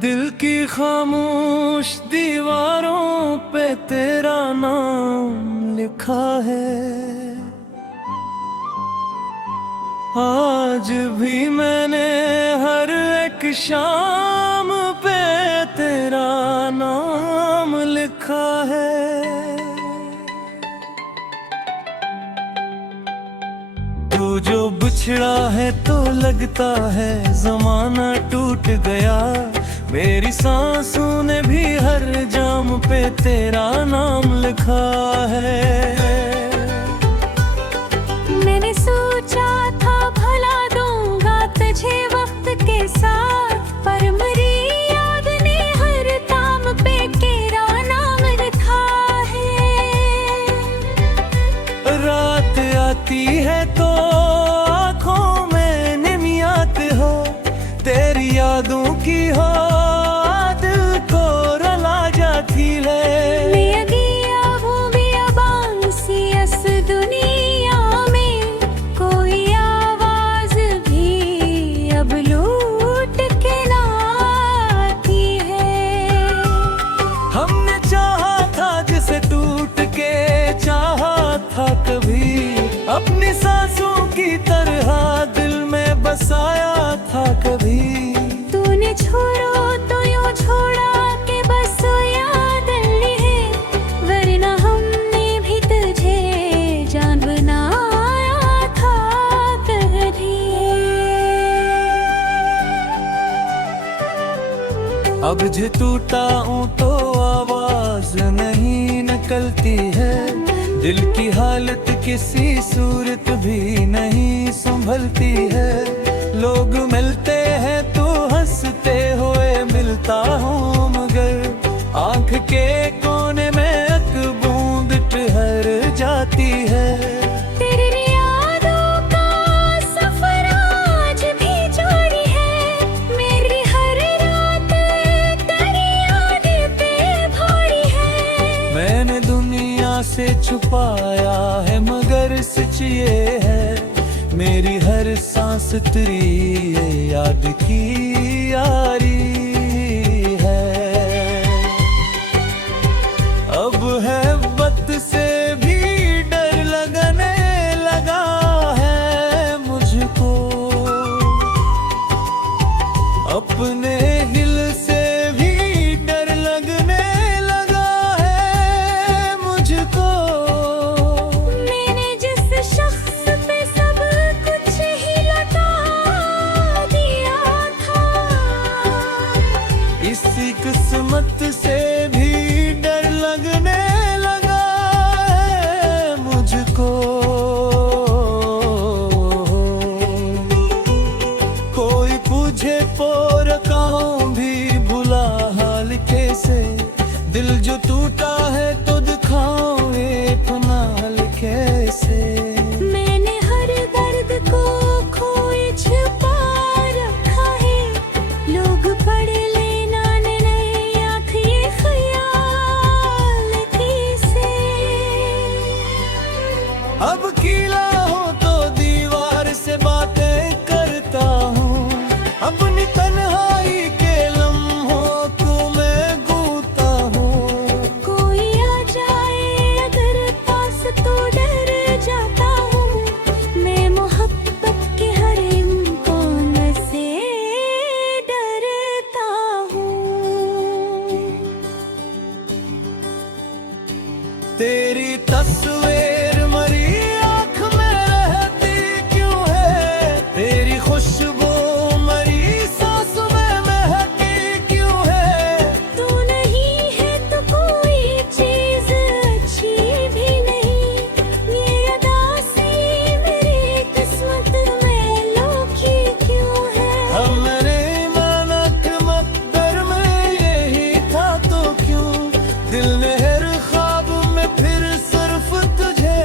दिल की खामोश दीवारों पे तेरा नाम लिखा है। आज भी मैंने हर एक शाम पे तेरा नाम लिखा है। तू जो बिछड़ा है तो लगता है जमाना टूट गया। मेरी सांसों ने भी हर जाम पे तेरा नाम लिखा है। मैंने सोचा था भला दूंगा तुझे वक्त के साथ, पर मेरी याद ने हर ताम पे तेरा नाम लिखा है। रात आती है तो आँखों में निमियात हो, तेरी यादों की हो दिल को रुला जाती है। मैं गया हूँ बियाबान सी इस दुनिया में, कोई आवाज भी अब लूट के ना आती है। हमने चाहा था जिसे टूट के चाहा था कभी, अपनी सांसों की तरह दिल में बसाया था कभी। तूने छोड़ो तो यूं छोड़ा के बस याद ली है, वरना हमने भी तुझे जान बनाया था कभी। अब जो टूटा हूँ तो आवाज नहीं निकलती है, दिल की हालत किसी सूरत भी नहीं संभलती है। लोग मिलते हैं तो हंसते हुए मिलता हूँ, मगर आँख के कोने में एक बूंद ठहर जाती है। तेरी यादों का सफर आज भी जारी है, मेरी हर रात तेरी यादें पे भारी है। मैंने दुनिया से छुपाया है मगर सच ये है, मेरी हर सांस तेरी ये याद की यारी है। अब है वक्त से भी डर लगने लगा है मुझको, अपने दिल से भी डर लगने लगा है मुझको। मैंने जिस शख्स पे सब कुछ ही लौटा दिया था, इसी किस्मत से भी डर लगने लगा है मुझको। कोई पूछे पोर कहूँ भी भुला हाल कैसे, दिल जो टूटा है तो दिखाऊं एक नाल कैसे। मैंने हर दर्द को खोए छुपा रखा है, लोग पढ़ लेना नई आँख ये ख्याल कैसे। अब कीला हूँ तो दीवार से बातें करता हूँ, अपनी तन्हाई के लम्हों को मैं गूंता हूँ। कोई आ जाए अगर पास तो डर जाता हूँ, मैं मोहब्बत के हर इम्कान से डरता हूँ। तेरी तस्वीर मरी आँख में रहती क्यों है, तेरी खुशबू मरी सांस में महकी क्यों है। तू नहीं है तो कोई चीज अच्छी भी नहीं, ये उदासी मेरी किस्मत में लोकी क्यों है। हमरे मानक मकदर में यही था तो क्यों, दिल ने हर ख्वाब में फिर सिर्फ तुझे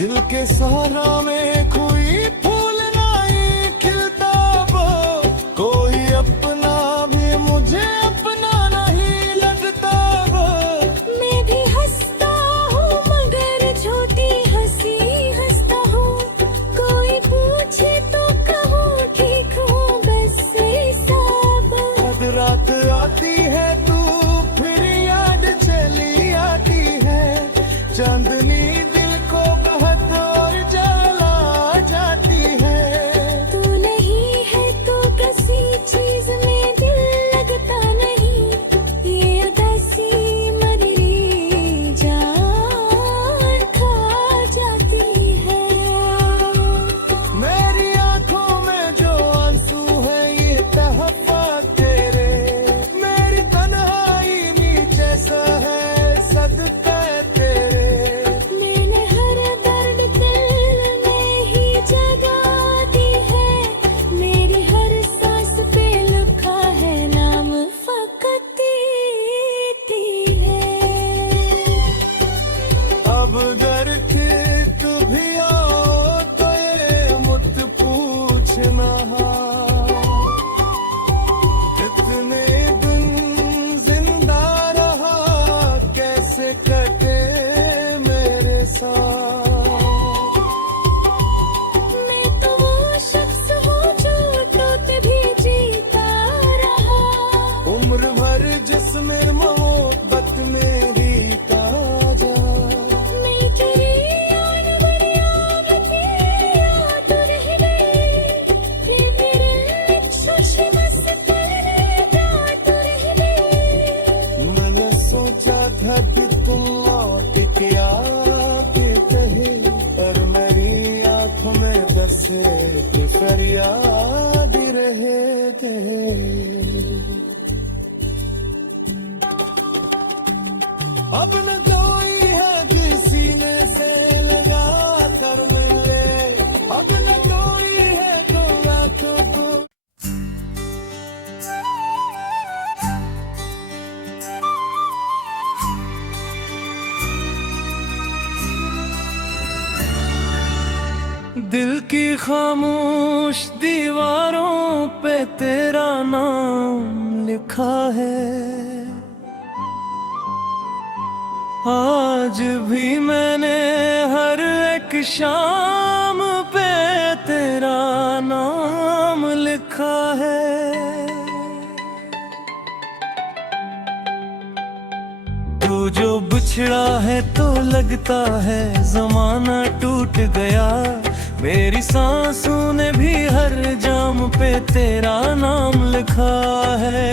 दिल के सहारा में कोई फूल नहीं खिलता वो, कोई अपना भी मुझे अपना नहीं लगता वो। मैं भी हंसता हूँ मगर झूठी हंसी हंसता हूँ, कोई पूछे तो कहूँ ठीक हूँ बस सब। रात रात आती है तू फिर याद चली आती है, चांदनी दिल को बहुत और जला जाती है। तू नहीं है तो किसी चीज में दिल लगता नहीं, ये उदासी मेरी जान खा जाती है। मेरी आंखों में जो आंसू है ये तहफा तेरे, मेरी तन्हाई नीचे सा है सदका तेरे। मैंने हर दर्द दिल में ही जगा दी है, मेरी हर सांस पे लिखा है नाम फकत दीदी है। अब घर के तू भी आओ तो ये मुझ पूछना, कितने दिन जिंदा रहा कैसे कटे मेरे साथ। मैं तो वो शख्स हूँ जो टूट भी जीता रहा, उम्र भर जिसमें मोहब्बत मेरी ताजा। मैं तेरी याद बड़ी आमती याद रह गई, फिर मेरे खुशी मस्त याद रह गई। मैंने सोचा था कि तुम लौट के आके कहे, पर मेरी आंख में बसे के फरियाद रहे थे। अब न कोई है किसी ने से लगा कर मिले, अब न कोई है तो रातों को। दिल की खामोश दीवारों पे तेरा नाम लिखा है, आज भी मैंने हर एक शाम पे तेरा नाम लिखा है। तू जो बिछड़ा है तो लगता है जमाना टूट गया, मेरी सांसों ने भी हर जाम पे तेरा नाम लिखा है।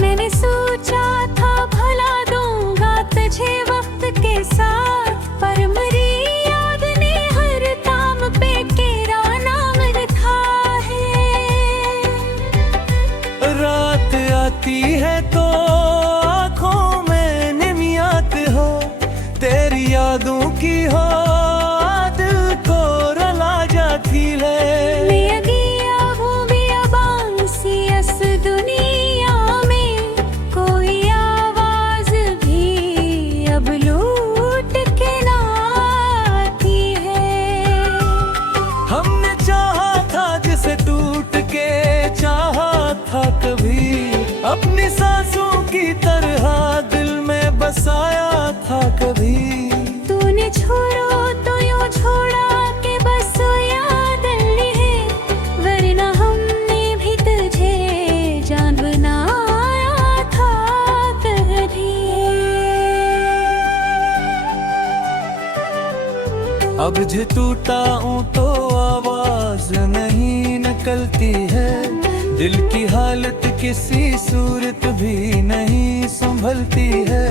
मैंने सोचा था भला दूंगा तुझे वक्त के साथ, पर मेरी याद ने हर ताम पे तेरा नाम लिखा है। रात आती है तो आंखों में निमियात हो, तेरी यादों की हो दिल को रुला जाती है। मैं गया हूँ बियाबान सी इस दुनिया में, कोई आवाज भी अब लूट के ना आती है। हमने चाहा था जिसे टूट के चाहा था कभी, अपनी सांसों की तरह दिल में बसाया था कभी। तूने छोड़ो तो यूं छोड़ा के बस याद ली है, वरना हमने भी तुझे जान बनाया था कभी। अब जो टूटा हूँ तो आवाज नहीं निकलती है, दिल की हालत किसी सूरत भी नहीं संभलती है।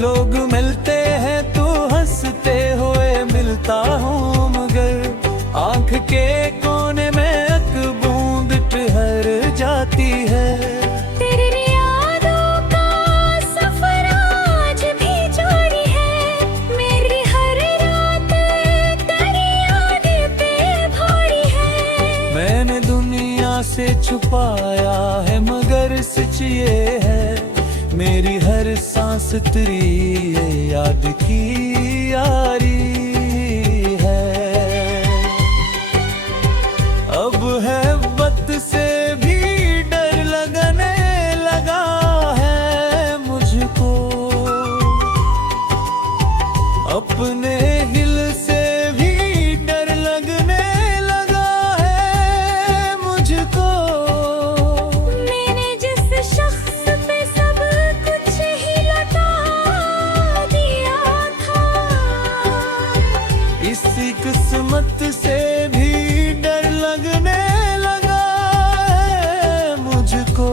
लोग मिलते हैं तो हंसते हुए मिलता हूँ, मगर आंख के कोने में एक बूंद ठहर जाती है। तेरी यादों का सफर आज भी जारी है, मेरी हर रात तेरी यादें पे भारी है। मैंने दुनिया से छुपाया है मगर सच ये है, मेरी हर सांस तेरी ये याद की यारी है। अब है वक्त से भी डर लगने लगा है मुझको, अपने दिल से भी डर लगने लगा है मुझको। मैंने जिस शख्स पे सब कुछ ही लौटा दिया था, इसी किस्मत से भी डर लगने लगा है मुझको।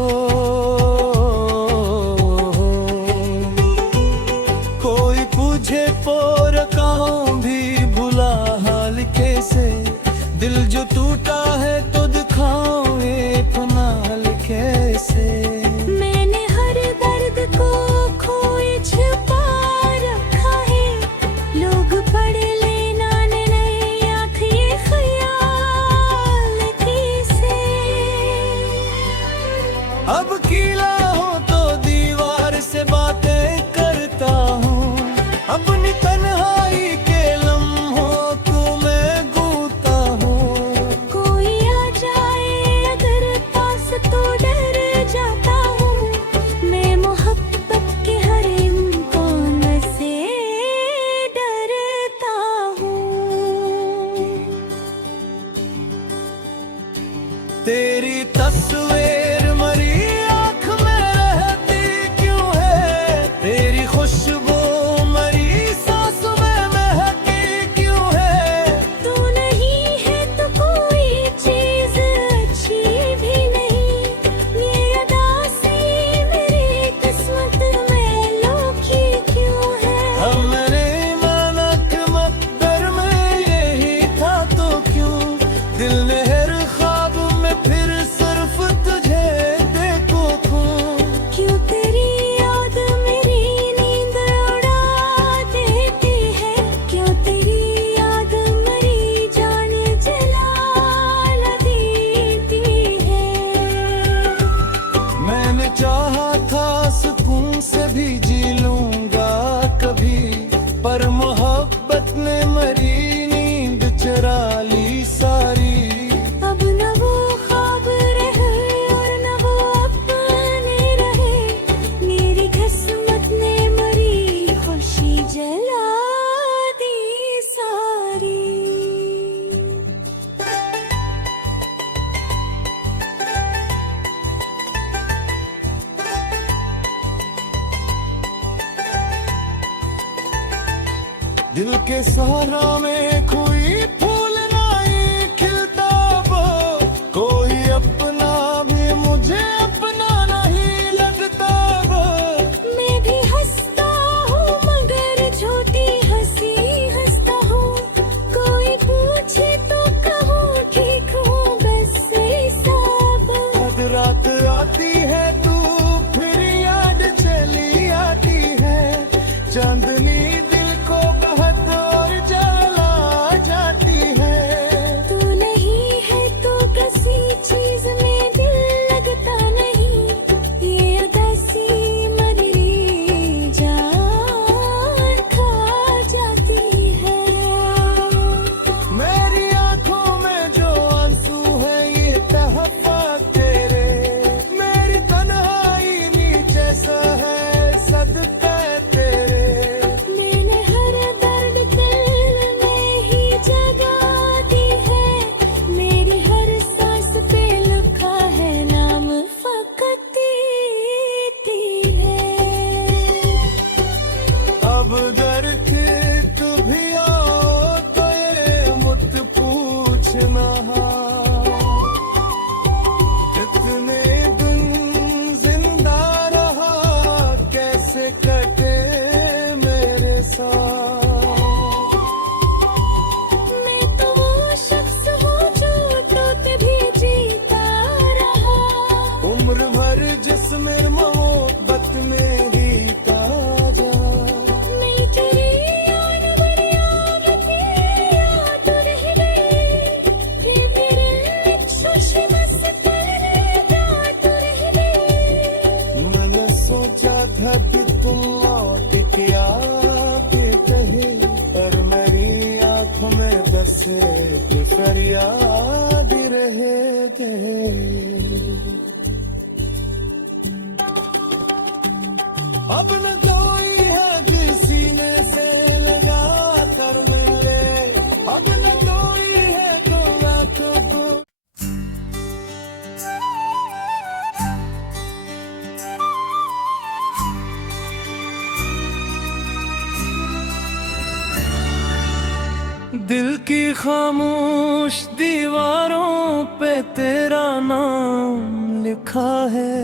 कोई पूछे पोर कहूँ भी भुला हाल कैसे, दिल जो टूटा है तो दिखाऊं एक नाल कैसे। मैंने हर दर्द को खोए छुपा रखा है, लोग पढ़ लेना नहीं आँख ये ख्याल कैसे। अब कीला हो तो दीवार से बातें करता हूँ, अपनी तन्हाई के लम्हों को मैं गूंता हूँ। कोई आ जाए अगर पास तो डर जाता हूँ, मैं मोहब्बत के हर इम्कान से डरता हूँ। तेरी तस्वीर मरी आँख में रहती क्यों है, तेरी खुशबू मरी सांस में महकी क्यों है। तू नहीं है तो कोई चीज अच्छी भी नहीं, ये उदासी मेरी किस्मत में लोकी क्यों है। हमने माना कि मकदर में यही था तो क्यों, दिल ने हर ख्वाब में फिर सिर्फ तुझे देखो क्यों। क्यों तेरी याद मेरी नींद उड़ा देती है, क्यों तेरी याद मेरी जान जला देती है। मैंने चाहा था सुकून से भी जी लूंगा कभी, पर मोहब्बत ने मरी नींद चुरा ली सारी। अब न वो ख्वाब रहे और न वो अपने रहे, मेरी किस्मत ने मरी खुशी जला दी सारी। दिल के सहारा में कोई फूल नहीं खिलता वो, कोई अपना भी मुझे अपना नहीं लगता वो। मैं भी हंसता हूँ मगर झूठी हंसी हंसता हूँ, कोई पूछे तो कहूँ ठीक हूँ बस ऐसा बस। हद रात आती है तू फिर याद चली आती है, चांदनी दिल को बहुत और जला अब न कोई है जो सीने से लगा कर मिले, अब न कोई है तो आंखों को। दिल की खामोश दीवारों पे तेरा नाम लिखा है,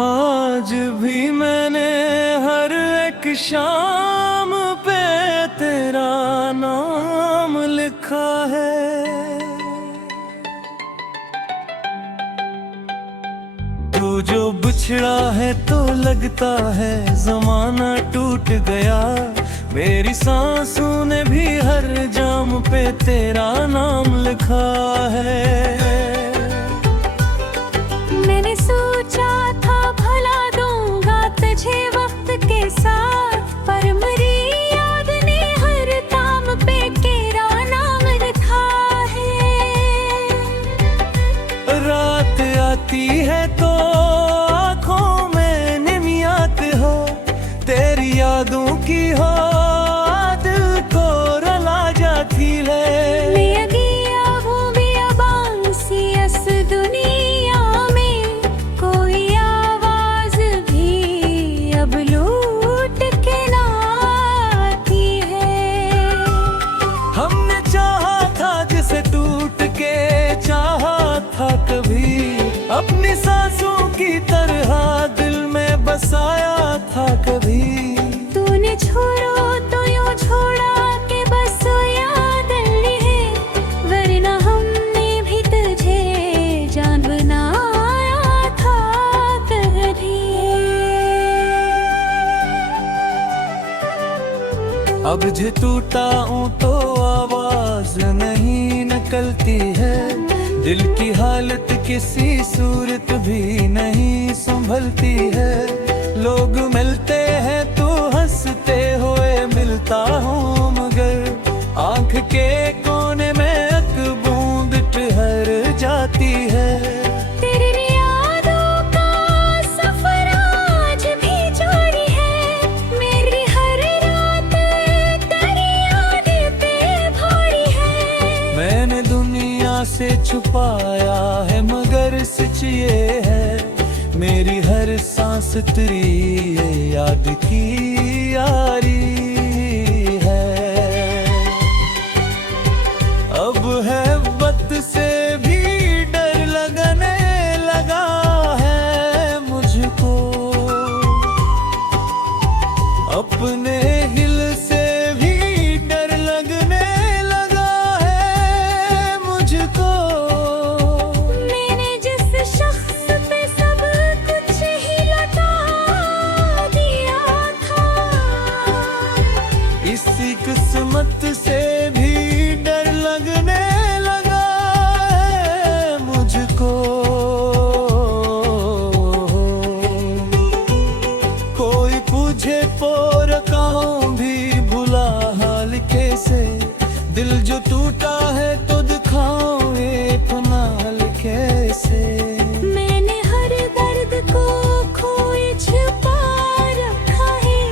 आज भी मैंने हर एक शाम पे तेरा नाम लिखा है। तू जो बिछड़ा है तो लगता है जमाना टूट गया, मेरी सांसों ने भी हर जाम पे तेरा नाम लिखा है। मैंने सोचा था भला दूंगा तुझे वक्त के साथ, पर मेरी याद ने हर ताम पे तेरा नाम लिखा है। रात आती है तो आँखों में निमियात हो, तेरी यादों की हो दिल को रुला जाती है। मैं अगिया हूँ बियाबांसी इस दुनिया में, कोई आवाज भी अब लूट के ना आती है। हमने चाहा था जिसे टूट के चाहा था कभी, अपनी सांसों की तरह दिल में बसाया था कभी। तूने छोड़ो तो यूं छोड़ा के बस याद है, वरना हमने भी तुझे जान बनाया था कभी। अब जो टूटा हूँ तो आवाज नहीं निकलती है, दिल की हालत किसी सूरत भी नहीं संभलती है। लोग मिलते हैं तो हंसते हुए मिलता हूँ, मगर आंख के कोने में एक बूंद ठहर जाती है। तेरी यादों का सफर आज भी जारी है, मेरी हर रात तेरी यादें पे भारी है। मैंने दुनिया से छुपाया है मगर सच ये है, मेरी हर सांस तेरी ये याद की यारी है। अब है वक्त से भी डर लगने लगा है मुझको, अपने दिल से भी डर लगने लगा है मुझको। मैंने जिस शख्स पे सब कुछ ही लौटा दिया था, इसी किस्मत से भी डर लगने लगा है मुझको। कोई पूछे पोर कहूँ भी भुला हाल कैसे, दिल जो टूटा है तो दिखाऊं एक नाल कैसे। मैंने हर दर्द को खोए छुपा रखा है,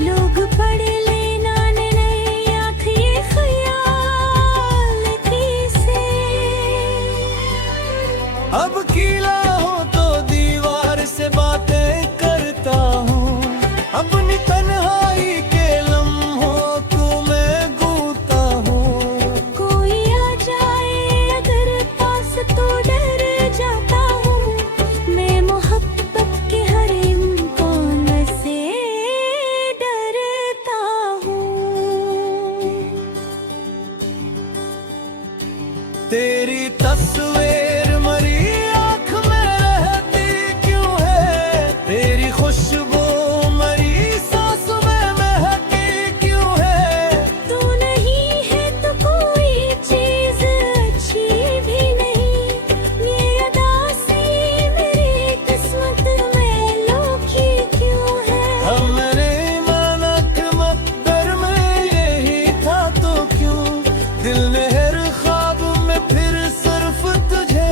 लोग पढ़ लेना नई आँख ये ख्याल कैसे। अब कीला हो तो दीवार से बातें करता हूँ, अपनी तन्हाई के लम्हों को मैं गूंता हूँ। कोई आ जाए अगर पास तो डर जाता हूँ, मैं मोहब्बत के हर इम्कान से डरता हूँ। तेरी तस्वीर मरी आँख में रहती क्यों है, तेरी खुशबू मरी सांस में महकी क्यों है। तू नहीं है तो कोई चीज अच्छी भी नहीं, ये उदासी मेरी किस्मत में लोखी क्यों है। हमने माना कि मकदर में यही था तो क्यों, दिल ने हर ख्वाब में फिर सिर्फ तुझे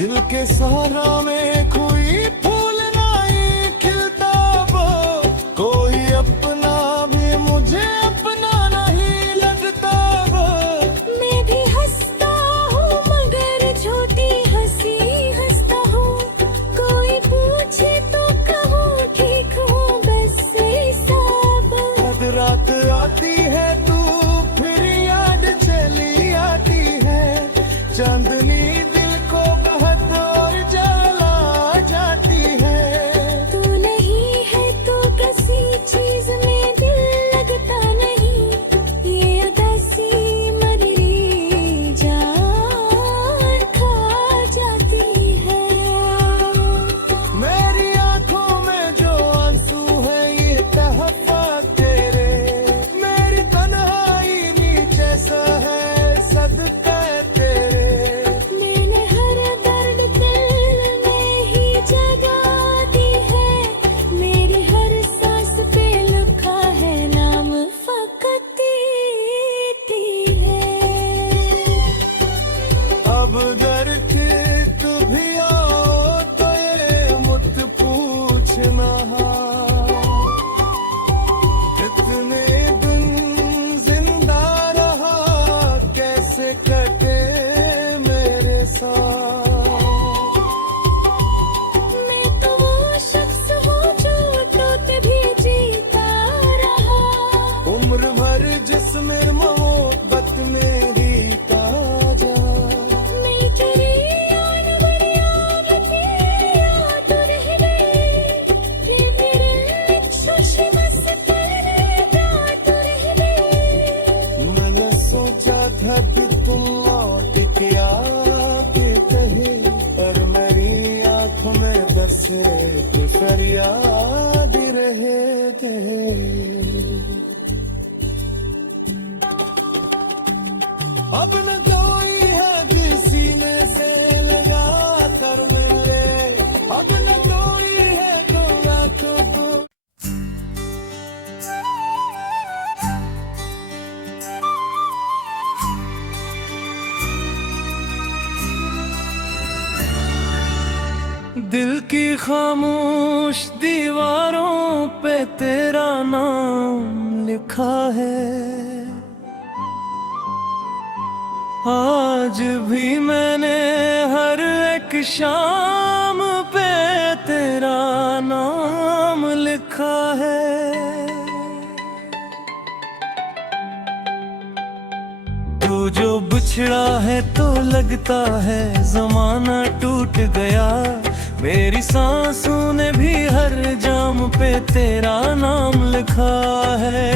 दिल के सहारा में कोई फूल नहीं खिलता वो, कोई अपना भी मुझे अपना नहीं लगता वो। मैं भी हंसता हूँ मगर झूठी हंसी हंसता हूँ, कोई पूछे तो कहूँ ठीक हूँ बस ऐसा बस। रात रात आती है तू फिर याद चली आती है, चांदनी दिल को बहुत और जला जाती है। तू नहीं है तो किसी चीज में दिल लगता नहीं, ये अदासी मरी जान खा जाती है। मेरी आंखों में जो आंसू है ये तहफा तेरे, मेरी तन्हाई नीचे सा है सदका तेरे। मैंने हर दर्द दिल में ही जगा दी है, मेरी हर सांस पे लिखा है नाम फकत तेरी है। अब घर के तू भी आओ तो ये मुझ पूछना, कितने दिन जिंदा रहा कैसे कटे मेरे साथ। मैं तो वो शख्स हूँ जो टूट भी जीता रहा, उम्र भर जिसमें मोहब्बत मेरी ताजा। मैं तेरी याद बड़ी याद तेरी याद रह गई, रे मेरे खुशी मस्त रात रह गई। मैंने सोचा था कि तुम लौट के आके कहे, पर मेरी आंख में बसे तो फरियाद रहे थे। अब न कोई है किसी ने से लगा कर मिले, अब न कोई है कोई आंखों को। दिल की खामोश दीवारों पे तेरा नाम लिखा है, आज भी मैंने हर एक शाम पे तेरा नाम लिखा है। तू जो बिछड़ा है तो लगता है जमाना टूट गया, मेरी सांसों ने भी हर जाम पे तेरा नाम लिखा है।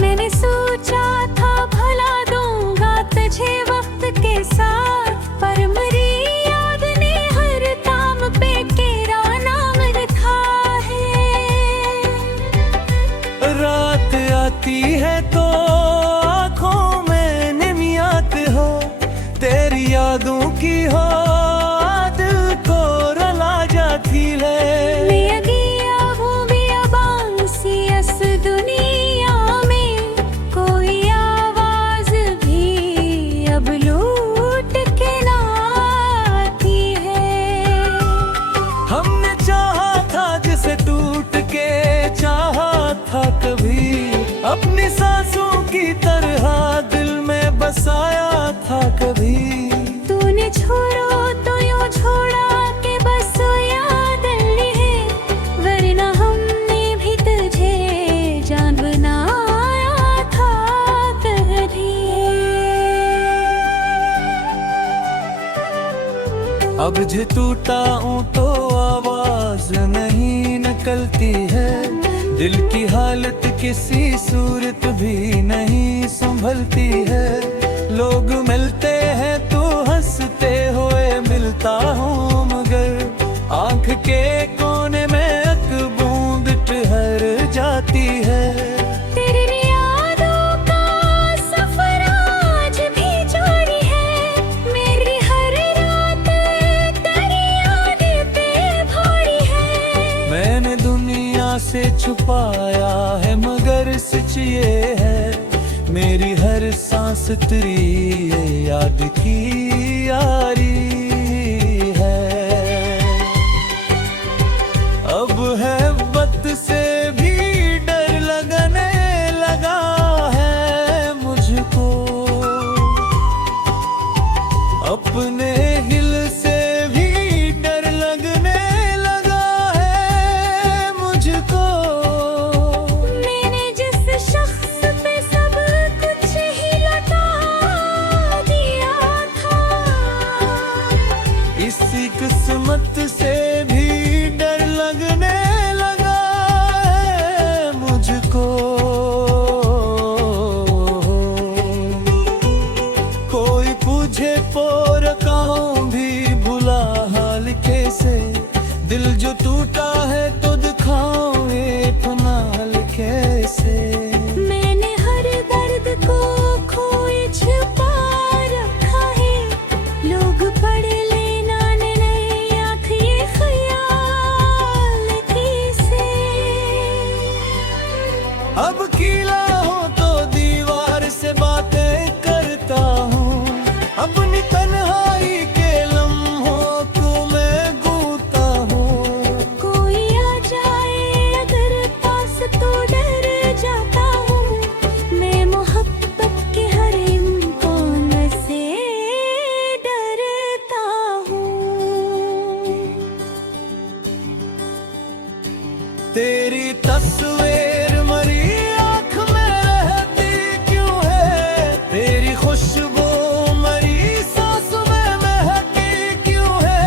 मैंने सोचा था भला दूंगा तुझे वक्त के साथ, पर मेरी याद ने हर ताम पे तेरा नाम लिखा है। रात आती है तो आँखों में निमियात हो, तेरी यादों की हो दिल को रुला जाती है। मैं अगिया हूँ बियाबान सी इस दुनिया में, कोई आवाज भी अब लूट के ना आती है। हमने चाहा था जिसे टूट के चाहा था कभी, अपनी सांसों की तरह दिल में बसाया था कभी। तूने छोड़ो तो यूं छोड़ा के बस याद है, वरना हमने भी तुझे जान बनाया था कभी। अब जो टूटा हूँ तो आवाज नहीं निकलती है, दिल की हालत किसी सूरत भी नहीं संभलती है। लोग मिलते हैं तो हंसते हुए मिलता हूँ, मगर आंख के कोने में एक बूंद ठहर जाती है। तेरी यादों का सफर आज भी जारी है, मेरी हर रात तेरी यादें पे भारी है। मैंने दुनिया से छुपाया है मगर सच ये है, मेरी हर सांस तेरी ये याद की यारी है। अब है वक्त से भी डर लगने लगा है मुझको, अपने दिल से भी डर लगने लगा है मुझको। मैंने जिस शख्स पे सब कुछ ही लौटा दिया था, इसी किस्मत से भी डर लगने लगा है मुझको। कोई पूछे पोर कहूँ भी भुला हाल कैसे, दिल जो टूटा है तो दिखाऊं एक नाल कैसे। मैंने हर दर्द को खोए छुपा रखा है, लोग पढ़ लेना नई आँख ये ख्याल कैसे। अब कीला हो तो दीवार से बातें करता हूँ, अपनी तन्हाई के लम्हों को मैं गूंता हूँ। कोई आ जाए अगर पास तो डर जाता हूँ, मैं मोहब्बत के हर इम्कान से डरता हूँ। तेरी तस्वीर मरी आँख में रहती क्यों है, तेरी खुशबू मरी सांस में महकी क्यों है।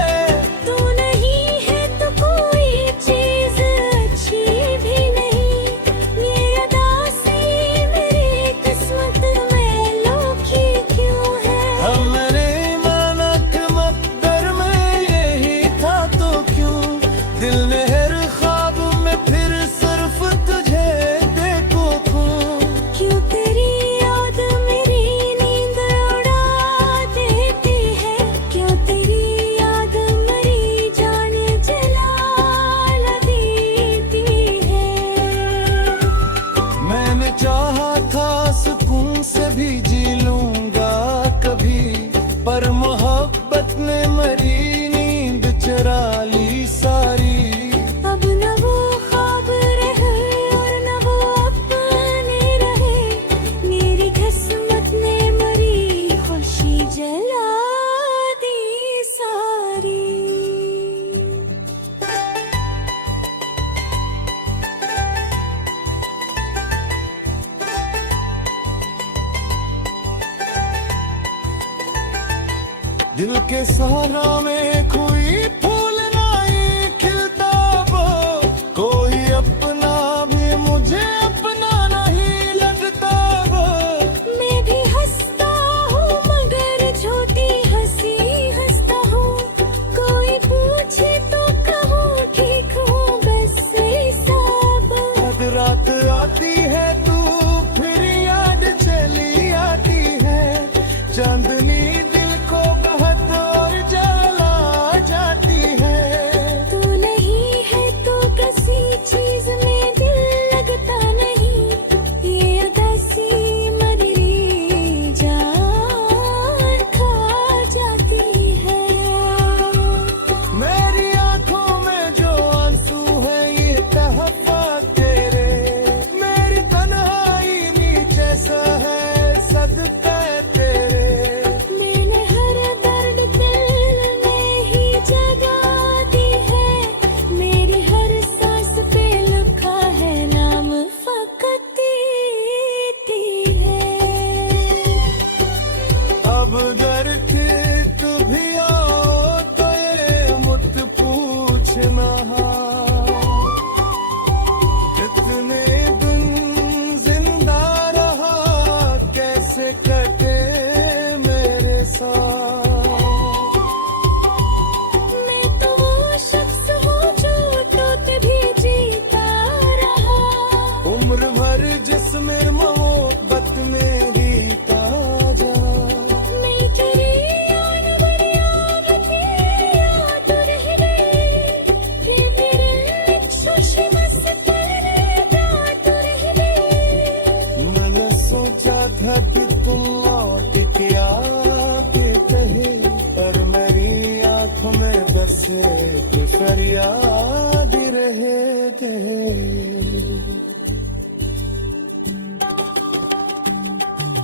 तू नहीं है तो कोई चीज अच्छी भी नहीं, ये उदासी मेरी किस्मत में लोखी क्यों है। हमने माना कि मकदर में यही था तो क्यों, दिल ने हर ख्वाब में फिर सिर्फ तुझे देखो क्यों। क्यों तेरी याद मेरी नींद उड़ा देती है, क्यों तेरी याद मेरी जान जला देती है। मैंने चाहा था सुकून से भी जी लूंगा कभी, पर मोहब्बत ने मरी नींद चुरा ली सारी। अब न वो ख्वाब रहे और न वो अपने रहे, मेरी किस्मत ने मरी खुशी जला दी सारी। दिल के सहारा में कोई फूल नहीं खिलता वो, कोई अपना भी मुझे अपना नहीं लगता वो। मैं भी हंसता हूँ मगर झूठी हंसी हंसता हूँ, कोई पूछे तो कहूँ ठीक हूँ बस सब। रात रात आती है तू फिर याद चली आती है, चांदनी दिल को बहुत और जला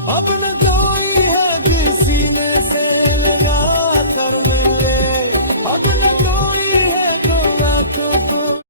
अब न